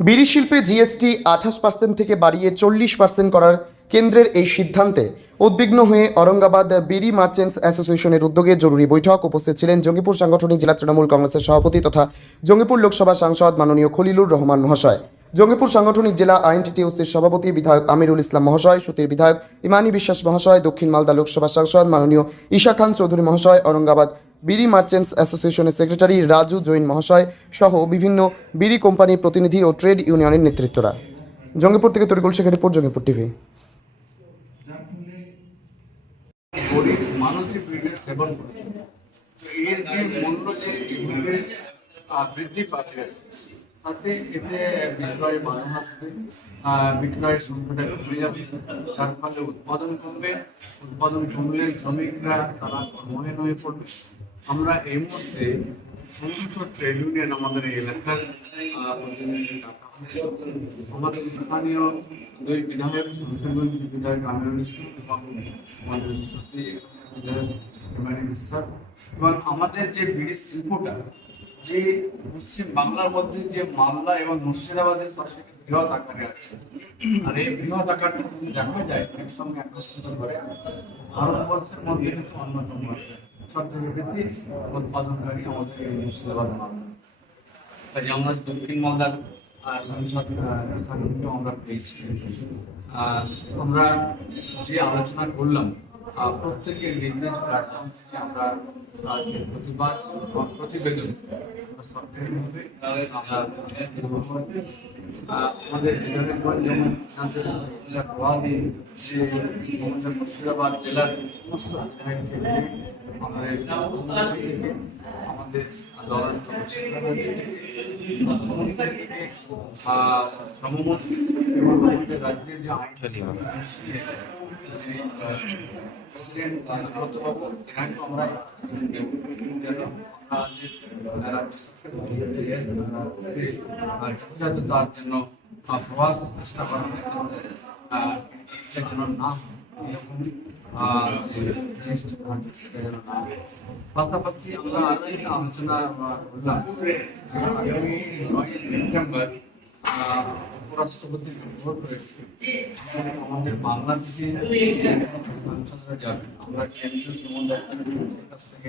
বিড়ি শিল্পে জিএসটি আঠাশ পার্সেন্ট থেকে বাড়িয়ে চল্লিশ পার্সেন্ট করার কেন্দ্রের এই সিদ্ধান্তে উদ্বিগ্ন হয়ে অরঙ্গাবাদ বিড়ি মার্চেন্টস অ্যাসোসিয়েশনের উদ্যোগে জরুরি বৈঠক উপস্থিত ছিলেন জঙ্গিপুর সাংগঠনিক জেলা তৃণমূল কংগ্রেসের সভাপতি তথা জঙ্গিপুর লোকসভা সাংসদ মাননীয় খলিলুর রহমান মহাশয়। জঙ্গিপুর সাংগঠনিক জেলা আইএনটিটিউসির সভাপতি বিধায়ক আমিরুল ইসলাম মহাশয়, সুতির বিধায়ক ইমানি বিশ্বাস মহাশয়, দক্ষিণ মালদা লোকসভা সাংসদ মাননীয় ঈশা খান চৌধুরী মহাশয় অরঙ্গাবাদ বিড়ি মার্চেন্টস অ্যাসোসিয়েশনের সেক্রেটারি রাজু জৈন মহাশয় সহ বিভিন্ন বিড়ি কোম্পানির প্রতিনিধি ও ট্রেড ইউনিয়নের নেতৃত্বরা। জঙ্গিপুর থেকে তরিকুল শেখের রিপোর্ট, জঙ্গিপুর টিভি। বৃদ্ধি পাচ্ছে এতে আসবে সংখ্যাটা কমে যাবে যার ফলে উৎপাদন কমবে, উৎপাদন কমলে শ্রমিকরা তারা কর্মহীন হয়ে পড়বে আমরা এই সমস্ত ট্রেড ইউনিয়ন আমাদের এই এলাকার। আমাদের স্থানীয় দুই বিধায়ক শামসেরগঞ্জ বিধায়ক আমিরুল ইসলাম এবং আমাদের সত্যি বিশ্বাস এবং আমাদের যে বিড়ি শিল্পটা যে পশ্চিম বাংলার মধ্যে যে মালদা এবং মুর্শিদাবাদের সবথেকে বৃহৎ আকারে আছে। আর এই বৃহৎ আকারটা দেখা যায় একসঙ্গে একত্রিত করে ভারতবর্ষের মধ্যে কিন্তু অন্যতম বেশি উৎপাদনকারী আমাদের এই মুর্শিদাবাদ মালদা। কাজে আমরা দক্ষিণ মালদার আমরা পেয়েছি। আমরা যে আলোচনা করলাম প্রত্যেকের নিজ প্ল্যাটফর্ম থেকে আমরা আহ, প্রতিবাদ প্রতিবেদন সরকারিভাবে আমরা আমাদের যেমন মুর্শিদাবাদ জেলার সমস্ত আমাদের দলের আমাদের রাজ্যের যে আইন প্রেসিডেন্ট দত্তবাবু এনাকে জন্য আহ, প্রয়াস চেষ্টা করা হয় যেন না হয় হয়। পাশাপাশি আমরা আরও একটা আলোচনা করলাম নয় সেপ্টেম্বর উপরাষ্ট্রপতি ভোট রয়েছে আমাদের বাংলাদেশে আমরা কেন্দ্রীয় সমুদায়ের কাছ থেকে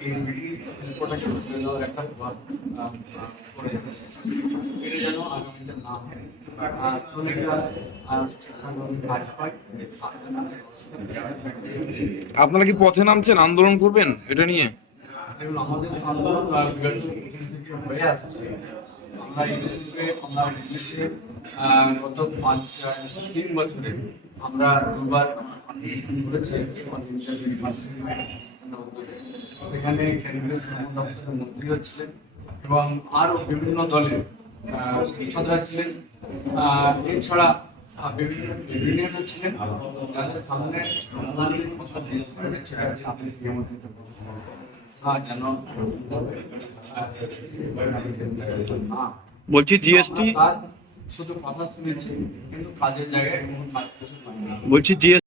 এই বিড়ি শিল্পটাকে তুলে দেওয়ার একটা প্রয়াস আহ, আহ, করে যাচ্ছে এটা যেন আগামীতে না হয়। আর শ্রমিকরা কাজ পায় আপনারা কি পথে নামছেন? আন্দোলন করবেন? এটা নিয়ে? দেখুন আমাদের আন্দোলন বিগত দিন থেকে হয়ে আসছে। আমরা ইংলিশে গত পাঁচ তিন বছরে আমরা দুবার করেছি। সেখানে কেন্দ্রীয় শ্রম দপ্তরের মন্ত্রীও ছিলেন এবং আরও বিভিন্ন দলের সাংসদরা ছিলেন। এছাড়া বিভিন্ন ইউনিয়নও ছিলেন। যাদের সামনে শ্রমদানের কথা জিজ্ঞেস সেটা হচ্ছে আপনি নিয়মিত যেন বলছি জিএসটি শুধু কথা শুনেছি কিন্তু কাজের জায়গায় বলছি জিএসটি